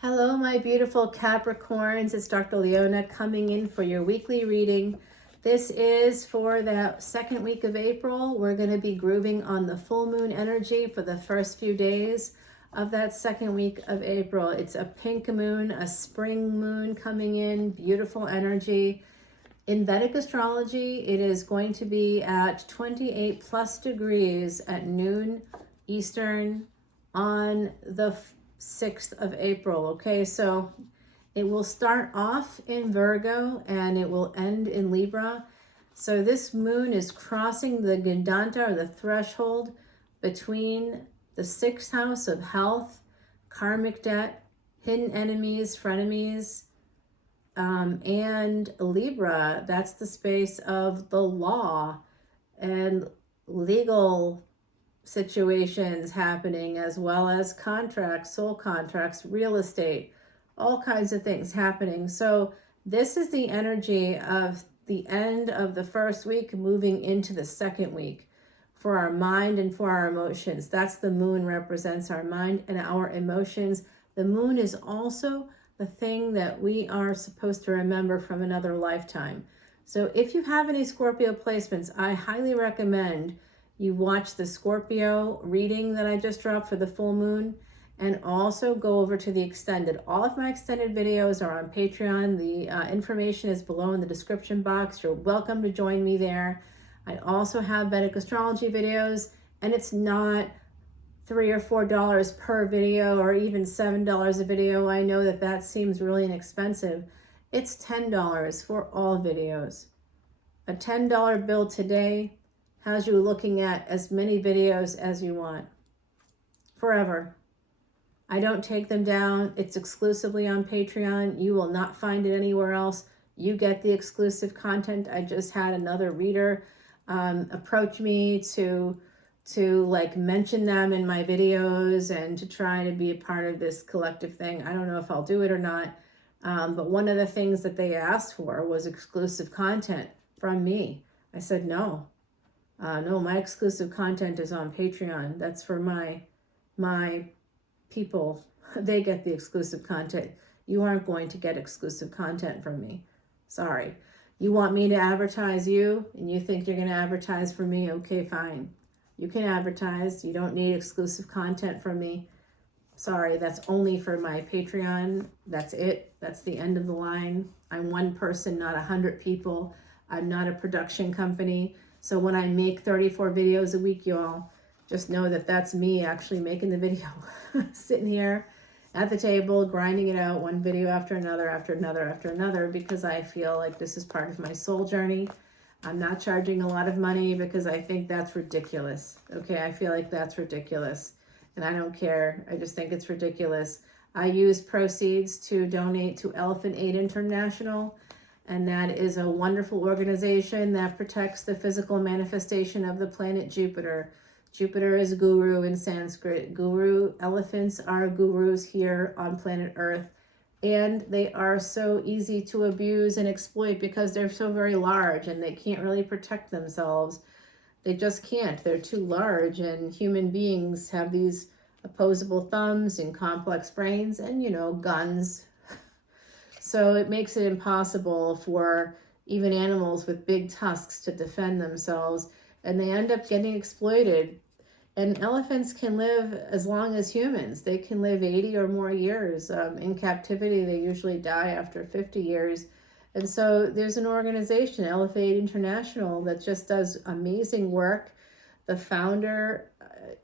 Hello, my beautiful Capricorns. It's Dr. Leona coming in for your weekly reading. This is for the second week of April. We're going to be grooving on the full moon energy for the first few days of that second week of April. It's a pink moon, a spring moon coming in, beautiful energy. In Vedic Astrology, it is going to be at 28 plus degrees at noon Eastern on the 6th of April. Okay, so it will start off in Virgo and it will end in Libra. So this moon is crossing the Gandanta, or the threshold, between the 6th house of health, karmic debt, hidden enemies, frenemies, and Libra. That's the space of the law and legal situations happening, as well as contracts, soul contracts, real estate, all kinds of things happening. So this is the energy of the end of the first week moving into the second week for our mind and for our emotions. That's the moon, represents our mind and our emotions. The moon is also the thing that we are supposed to remember from another lifetime. So if you have any Scorpio placements, I highly recommend you watch the Scorpio reading that I just dropped for the full moon, and also go over to the extended. All of my extended videos are on Patreon. The information is below in the description box. You're welcome to join me there. I also have Vedic Astrology videos, and it's not $3 or $4 per video, or even $7 a video. I know that that seems really inexpensive. It's $10 for all videos. A $10 bill today has you looking at as many videos as you want forever. I don't take them down. It's exclusively on Patreon. You will not find it anywhere else. You get the exclusive content. I just had another reader approach me to like mention them in my videos and to try to be a part of this collective thing. I don't know if I'll do it or not. But one of the things that they asked for was exclusive content from me. I said, no, my exclusive content is on Patreon. That's for my people. They get the exclusive content. You aren't going to get exclusive content from me. Sorry. You want me to advertise you, and you think you're going to advertise for me? Okay, fine. You can advertise. You don't need exclusive content from me. Sorry, that's only for my Patreon. That's it. That's the end of the line. I'm one person, not 100 people. I'm not a production company. So when I make 34 videos a week, y'all, just know that that's me actually making the video. Sitting here at the table, grinding it out, one video after another, after another, after another, because I feel like this is part of my soul journey. I'm not charging a lot of money because I think that's ridiculous. Okay, I feel like that's ridiculous. And I don't care. I just think it's ridiculous. I use proceeds to donate to Elephant Aid International. And that is a wonderful organization that protects the physical manifestation of the planet Jupiter. Jupiter is guru in Sanskrit. Guru, elephants are gurus here on planet Earth. And they are so easy to abuse and exploit because they're so very large and they can't really protect themselves. They just can't. They're too large, and human beings have these opposable thumbs and complex brains and, guns. So it makes it impossible for even animals with big tusks to defend themselves, and they end up getting exploited. And elephants can live as long as humans. They can live 80 or more years. In captivity, they usually die after 50 years. And so there's an organization, Elephant Aid International, that just does amazing work. The founder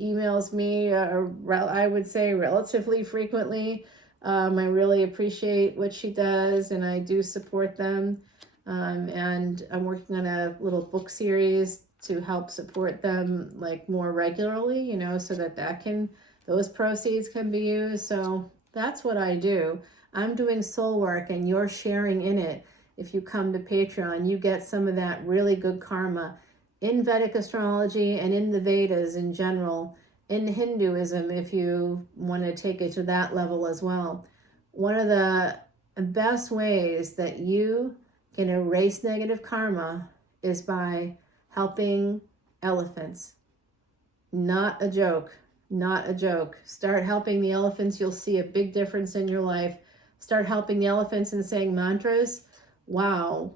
emails me, I would say, relatively frequently. I really appreciate what she does, and I do support them. And I'm working on a little book series to help support them like more regularly, so that those proceeds can be used. So that's what I do. I'm doing soul work, and you're sharing in it. If you come to Patreon, you get some of that really good karma in Vedic astrology and in the Vedas in general. In Hinduism, if you want to take it to that level as well. One of the best ways that you can erase negative karma is by helping elephants. Not a joke. Not a joke. Start helping the elephants. You'll see a big difference in your life. Start helping the elephants and saying mantras. Wow.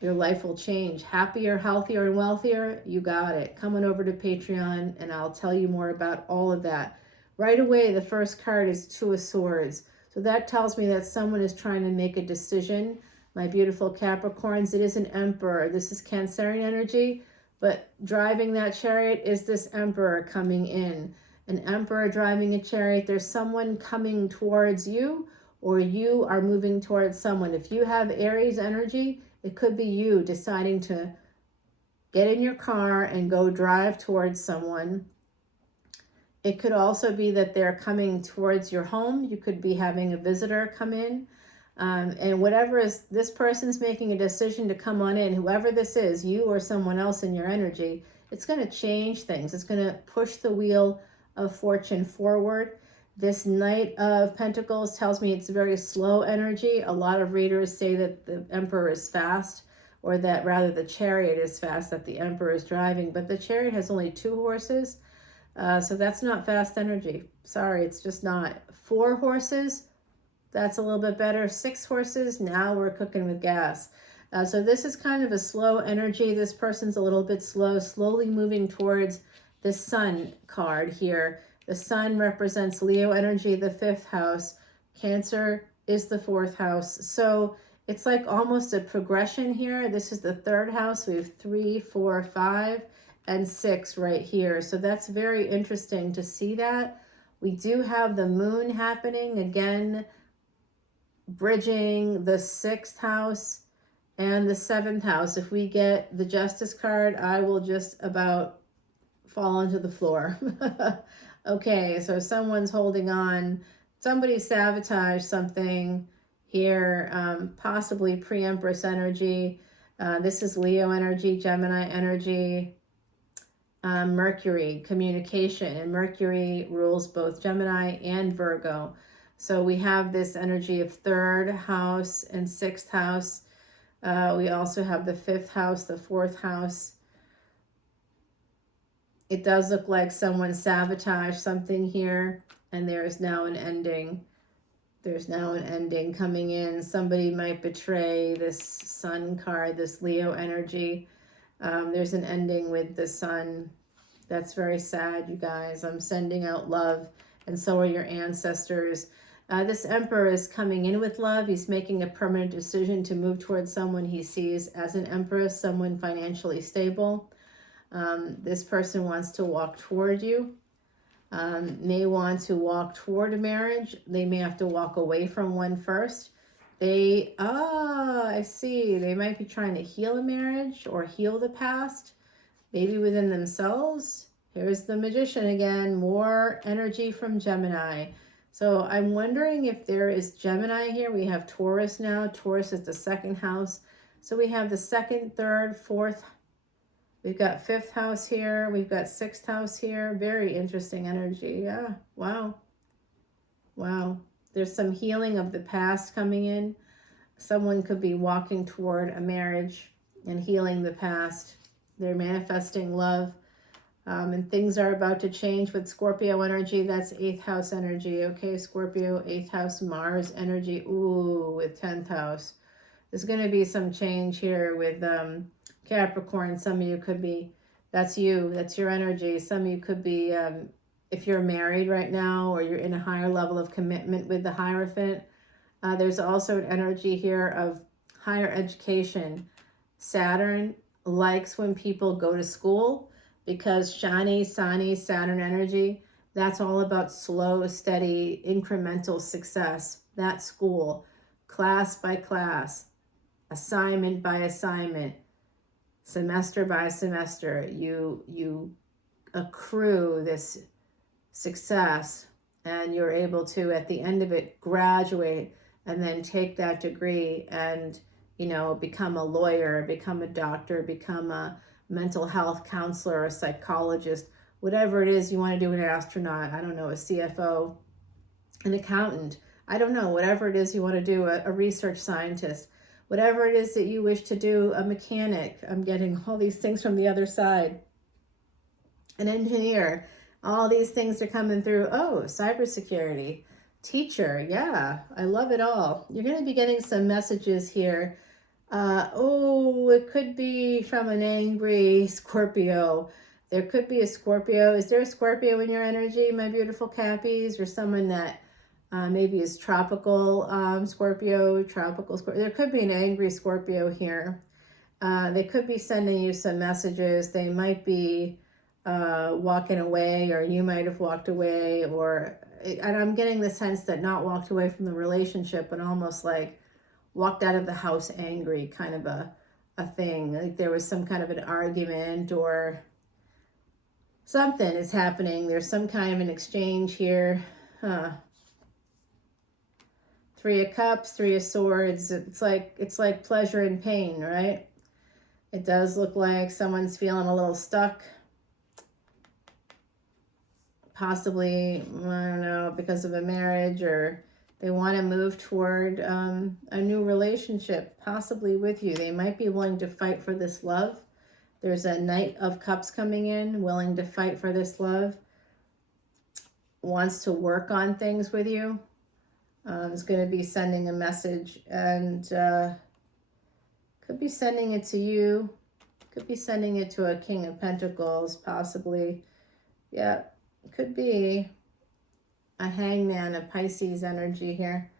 Your life will change. Happier, healthier, and wealthier. You got it. Come on over to Patreon and I'll tell you more about all of that. Right away, the first card is Two of Swords. So that tells me that someone is trying to make a decision. My beautiful Capricorns, it is an Emperor. This is Cancerian energy, but driving that chariot is this Emperor coming in. An Emperor driving a chariot. There's someone coming towards you, or you are moving towards someone. If you have Aries energy, it could be you deciding to get in your car and go drive towards someone. It could also be that they're coming towards your home. You could be having a visitor come in. And whatever is, this person's making a decision to come on in, whoever this is, you or someone else in your energy, it's going to change things. It's going to push the wheel of fortune forward. This Knight of Pentacles tells me it's very slow energy. A lot of readers say that the Emperor is fast, or that rather the chariot is fast, that the Emperor is driving. But the chariot has only 2 horses, so that's not fast energy. Sorry, it's just not. 4 horses, that's a little bit better. 6 horses, now we're cooking with gas. So this is kind of a slow energy. This person's a little bit slow, slowly moving towards the Sun card here. The Sun represents Leo energy, the 5th house. Cancer is the 4th house. So it's like almost a progression here. This is the 3rd house. We have 3, 4, 5, and 6 right here. So that's very interesting to see that. We do have the Moon happening again, bridging the 6th house and the 7th house. If we get the Justice card, I will just about fall onto the floor. Okay, so someone's holding on. Somebody sabotaged something here, possibly pre-Empress energy. This is Leo energy, Gemini energy, Mercury, communication. And Mercury rules both Gemini and Virgo. So we have this energy of 3rd house and 6th house. We also have the 5th house, the 4th house. It does look like someone sabotaged something here, and there is now an ending. There's now an ending coming in. Somebody might betray this Sun card, this Leo energy. There's an ending with the Sun. That's very sad, you guys. I'm sending out love, and so are your ancestors. This Emperor is coming in with love. He's making a permanent decision to move towards someone he sees as an Empress, someone financially stable. This person wants to walk toward you, may want to walk toward a marriage. They may have to walk away from one first. I see. They might be trying to heal a marriage or heal the past, maybe within themselves. Here's the Magician again, more energy from Gemini. So I'm wondering if there is Gemini here. We have Taurus now. Taurus is the 2nd house. So we have the 2nd, 3rd, 4th. We've got 5th house here. We've got 6th house here. Very interesting energy. Yeah. Wow. Wow. There's some healing of the past coming in. Someone could be walking toward a marriage and healing the past. They're manifesting love. And things are about to change with Scorpio energy. That's 8th house energy. Okay, Scorpio, 8th house, Mars energy. Ooh, with 10th house. There's going to be some change here with Capricorn. Some of you could be, that's you, that's your energy. Some of you could be, if you're married right now or you're in a higher level of commitment with the Hierophant. There's also an energy here of higher education. Saturn likes when people go to school, because Shani, Sani, Saturn energy, that's all about slow, steady, incremental success. That school, class by class, assignment by assignment, semester by semester, you accrue this success, and you're able to, at the end of it, graduate and then take that degree and, you know, become a lawyer, become a doctor, become a mental health counselor, a psychologist, whatever it is you want to do, an astronaut, I don't know, a CFO, an accountant, I don't know, whatever it is you want to do, a research scientist, whatever it is that you wish to do, a mechanic. I'm getting all these things from the other side. An engineer. All these things are coming through. Oh, cybersecurity, teacher. Yeah, I love it all. You're going to be getting some messages here. Oh, it could be from an angry Scorpio. There could be a Scorpio. Is there a Scorpio in your energy, my beautiful Cappies, or someone that maybe is tropical Scorpio, tropical Scorpio? There could be an angry Scorpio here. They could be sending you some messages. They might be walking away, or you might have walked away, or, and I'm getting the sense that not walked away from the relationship, but almost like walked out of the house angry, kind of a thing. Like there was some kind of an argument or something is happening. There's some kind of an exchange here. Three of Cups, Three of Swords. It's like pleasure and pain, right? It does look like someone's feeling a little stuck. Possibly, I don't know, because of a marriage, or they want to move toward a new relationship, possibly with you. They might be willing to fight for this love. There's a Knight of Cups coming in, willing to fight for this love. Wants to work on things with you. Is going to be sending a message, and could be sending it to you. Could be sending it to a King of Pentacles, possibly. Yeah, could be a Hangman, a Pisces energy here.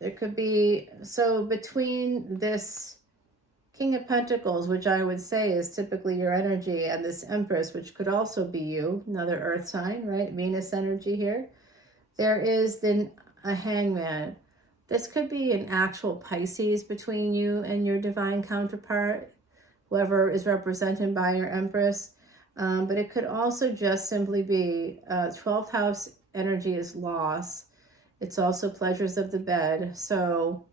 There could be, so between this King of Pentacles, which I would say is typically your energy, and this Empress, which could also be you, another earth sign, right? Venus energy here. There is then a Hangman. This could be an actual Pisces between you and your divine counterpart, whoever is represented by your Empress. But it could also just simply be 12th house energy is loss. It's also pleasures of the bed. So,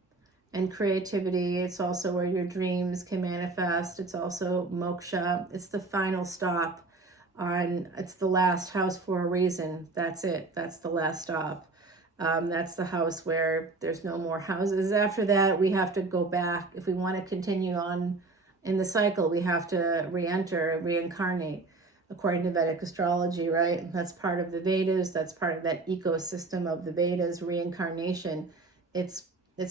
and creativity. It's also where your dreams can manifest. It's also moksha. It's the final stop on, it's the last house for a reason. That's it. That's the last stop. That's the house where there's no more houses. After that, we have to go back. If we want to continue on in the cycle, we have to re-enter, reincarnate, according to Vedic astrology, right? That's part of the Vedas. That's part of that ecosystem of the Vedas, reincarnation. It's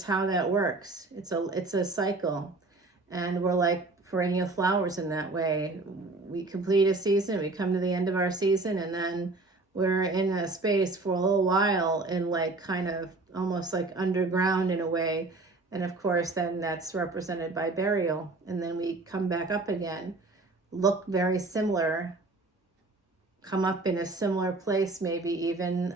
how that works. It's a cycle. And we're like perennial flowers in that way. We complete a season, we come to the end of our season, and then we're in a space for a little while in like kind of almost like underground in a way. And of course, then that's represented by burial. And then we come back up again, look very similar, come up in a similar place, maybe even,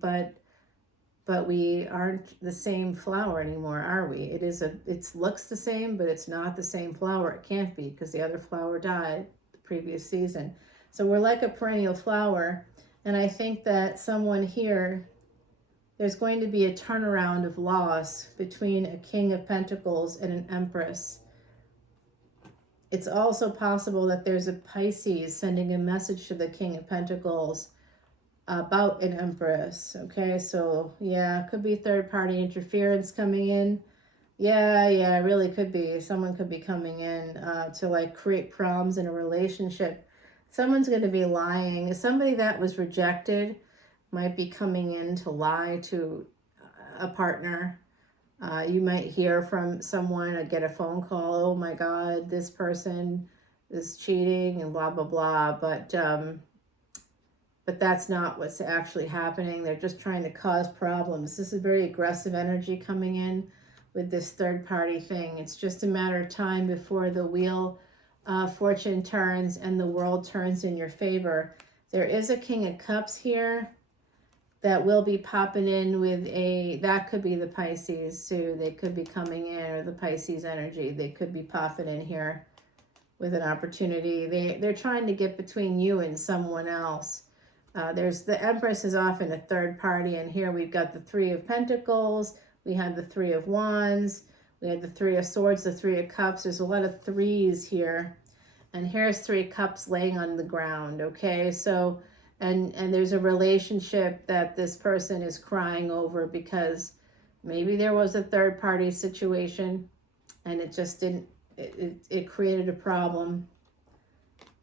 but we aren't the same flower anymore, are we? It looks the same, but it's not the same flower. It can't be, because the other flower died the previous season. So we're like a perennial flower. And I think that someone here, there's going to be a turnaround of loss between a King of Pentacles and an Empress. It's also possible that there's a Pisces sending a message to the King of Pentacles about an Empress. Okay, so yeah, could be third-party interference coming in. Yeah, it really could be. Someone could be coming in to like create problems in a relationship. Someone's going to be lying. Somebody that was rejected might be coming in to lie to a partner. You might hear from someone or get a phone call, oh my God, this person is cheating and blah, blah, blah. But that's not what's actually happening. They're just trying to cause problems. This is very aggressive energy coming in with this third party thing. It's just a matter of time before the wheel fortune turns and the world turns in your favor. There is a King of Cups here that will be popping in with that could be the Pisces too. They could be coming in, or the Pisces energy. They could be popping in here with an opportunity. They're trying to get between you and someone else. There's the Empress is often a third party, and here we've got the Three of Pentacles. We have the Three of Wands. We have the Three of Swords, the Three of Cups. There's a lot of threes here. And here's Three Cups laying on the ground, okay? So, and there's a relationship that this person is crying over because maybe there was a third party situation and it just didn't, it created a problem.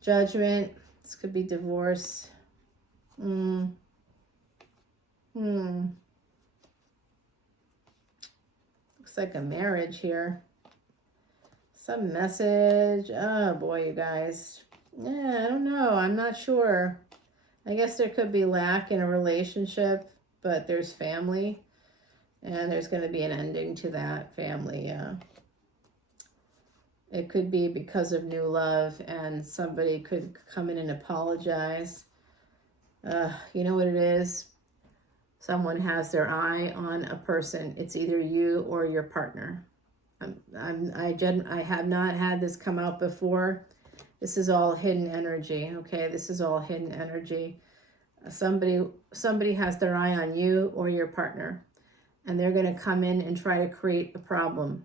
Judgment, This could be divorce. Looks like a marriage here. Some message. Oh boy, you guys. Yeah, I don't know. I'm not sure. I guess there could be lack in a relationship, but there's family. And there's going to be an ending to that family. It could be because of new love, and somebody could come in and apologize. You know what it is? Someone has their eye on a person. It's either you or your partner. I have not had this come out before. This is all hidden energy, okay? This is all hidden energy. Somebody has their eye on you or your partner, and they're going to come in and try to create a problem.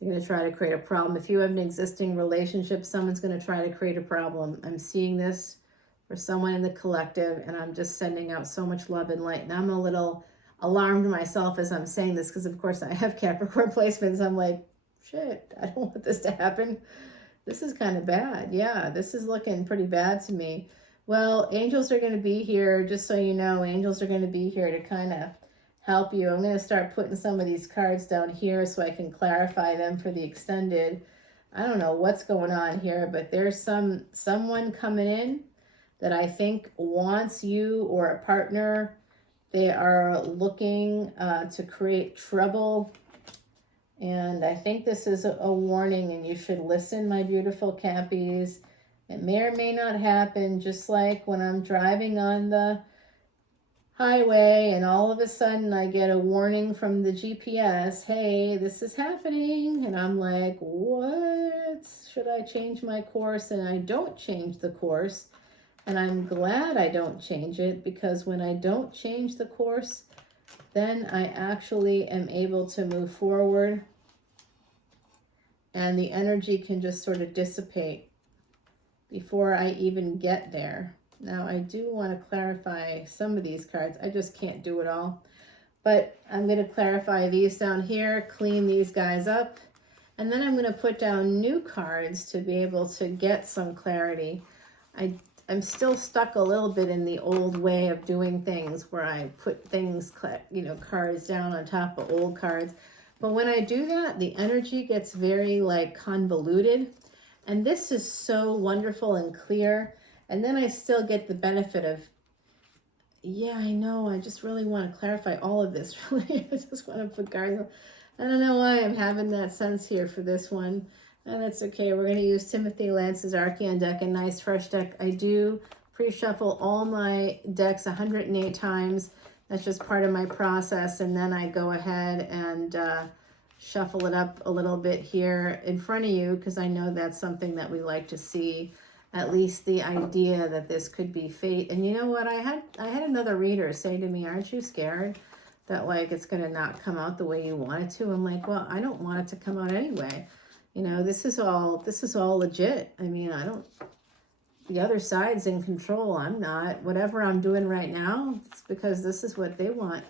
They're going to try to create a problem. If you have an existing relationship, someone's going to try to create a problem. I'm seeing this for someone in the collective, and I'm just sending out so much love and light. And I'm a little alarmed myself as I'm saying this, because of course I have Capricorn placements. I'm like, shit, I don't want this to happen. This is kind of bad. Yeah, this is looking pretty bad to me. Well, angels are going to be here, just so you know. Angels are going to be here to kind of help you. I'm going to start putting some of these cards down here so I can clarify them for the extended. I don't know what's going on here, but there's someone coming in that I think wants you or a partner. They are looking to create trouble. And I think this is a warning, and you should listen, my beautiful Cappies. It may or may not happen, just like when I'm driving on the highway and all of a sudden I get a warning from the GPS, hey, this is happening. And I'm like, what? Should I change my course? And I don't change the course. And I'm glad I don't change it, because when I don't change the course, then I actually am able to move forward, and the energy can just sort of dissipate before I even get there. Now, I do want to clarify some of these cards. I just can't do it all. But I'm going to clarify these down here, clean these guys up, and then I'm going to put down new cards to be able to get some clarity. I'm still stuck a little bit in the old way of doing things, where I put things, cards down on top of old cards. But when I do that, the energy gets very convoluted. And this is so wonderful and clear. And then I still get the benefit of, yeah, I know, I just really want to clarify all of this. Really, I just want to put cards. I don't know why I'm having that sense here for this one. And that's okay. We're going to use Timothy Lance's Archean deck, a nice fresh deck. I do pre-shuffle all my decks 108 times. That's just part of my process. And then I go ahead and shuffle it up a little bit here in front of you, because I know that's something that we like to see, at least the idea that this could be fate. And you know what? I had another reader say to me, aren't you scared that it's going to not come out the way you want it to? I'm like, well, I don't want it to come out anyway. This is all legit. I mean, the other side's in control. I'm not. Whatever I'm doing right now, it's because this is what they want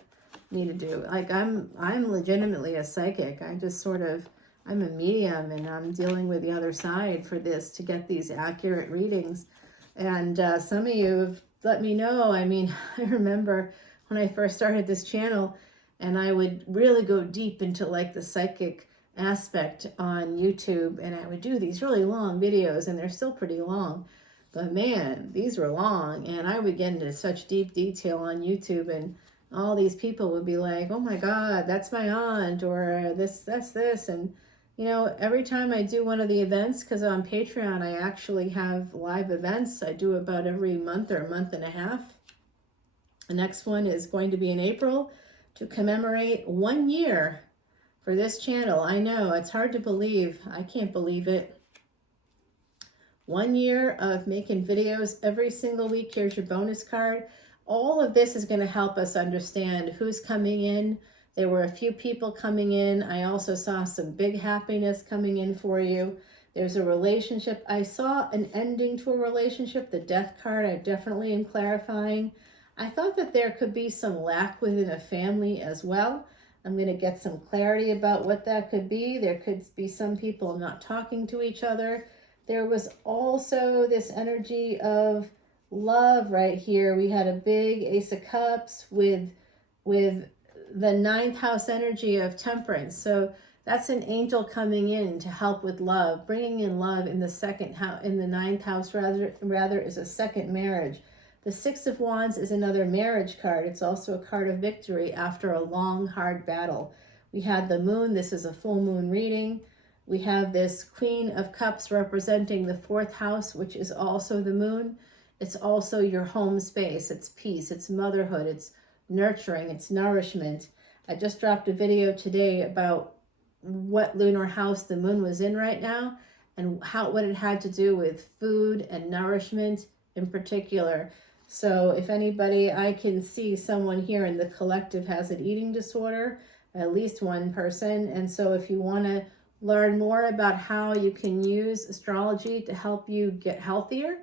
me to do. I'm legitimately a psychic. I'm a medium, and I'm dealing with the other side for this to get these accurate readings. And some of you have let me know. I mean, I remember when I first started this channel, and I would really go deep into the psychic aspect on YouTube, and I would do these really long videos, and they're still pretty long, but man, these were long, and I would get into such deep detail on YouTube, and all these people would be like, oh my god, that's my aunt, or that's this. And every time I do one of the events, because on Patreon I actually have live events, I do about every month or a month and a half. The next one is going to be in April to commemorate 1 year for this channel. I know, it's hard to believe. I can't believe it. 1 year of making videos every single week. Here's your bonus card. All of this is going to help us understand who's coming in. There were a few people coming in. I also saw some big happiness coming in for you. There's a relationship. I saw an ending to a relationship. The death card, I definitely am clarifying. I thought that there could be some lack within a family as well. I'm going to get some clarity about what that could be. There could be some people not talking to each other. there was also this energy of love right here. We had a big Ace of Cups with the ninth house energy of temperance. So that's an angel coming in to help with love, bringing in love in the second house, in the ninth house rather is a second marriage. The Six of Wands is another marriage card. It's also a card of victory after a long, hard battle. We had the moon. This is a full moon reading. We have this Queen of Cups representing the fourth house, which is also the moon. It's also your home space. It's peace. It's motherhood. It's nurturing. It's nourishment. I just dropped a video today about what lunar house the moon was in right now and what it had to do with food and nourishment in particular. So if anybody, I can see someone here in the collective has an eating disorder, at least one person. And so if you want to learn more about how you can use astrology to help you get healthier,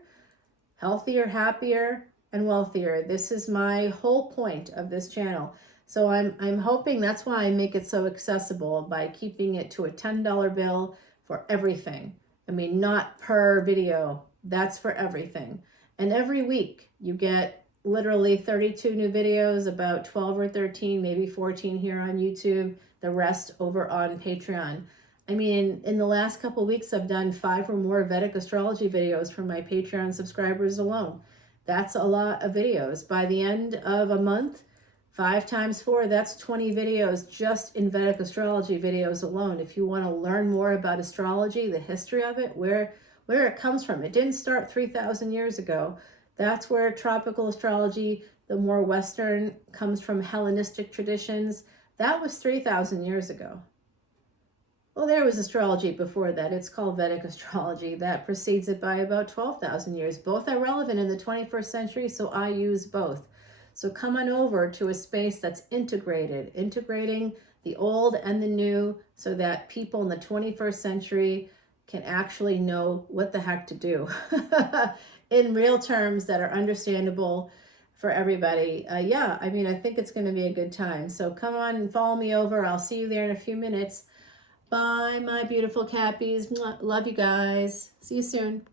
happier, and wealthier, this is my whole point of this channel. So I'm hoping that's why I make it so accessible by keeping it to a $10 bill for everything. I mean, not per video, that's for everything. And every week you get literally 32 new videos, about 12 or 13, maybe 14 here on YouTube, the rest over on Patreon. I mean, in the last couple of weeks, I've done 5 or more Vedic astrology videos for my Patreon subscribers alone. That's a lot of videos. By the end of a month, 5 times 4, that's 20 videos just in Vedic astrology videos alone. If you want to learn more about astrology, the history of it, where it comes from. It didn't start 3,000 years ago. That's where tropical astrology, the more Western, comes from Hellenistic traditions. That was 3,000 years ago. Well, there was astrology before that. It's called Vedic astrology. That precedes it by about 12,000 years. Both are relevant in the 21st century, so I use both. So come on over to a space that's integrating the old and the new so that people in the 21st century can actually know what the heck to do in real terms that are understandable for everybody. Yeah, I mean, I think it's going to be a good time. So come on and follow me over. I'll see you there in a few minutes. Bye, my beautiful Cappies. Love you guys. See you soon.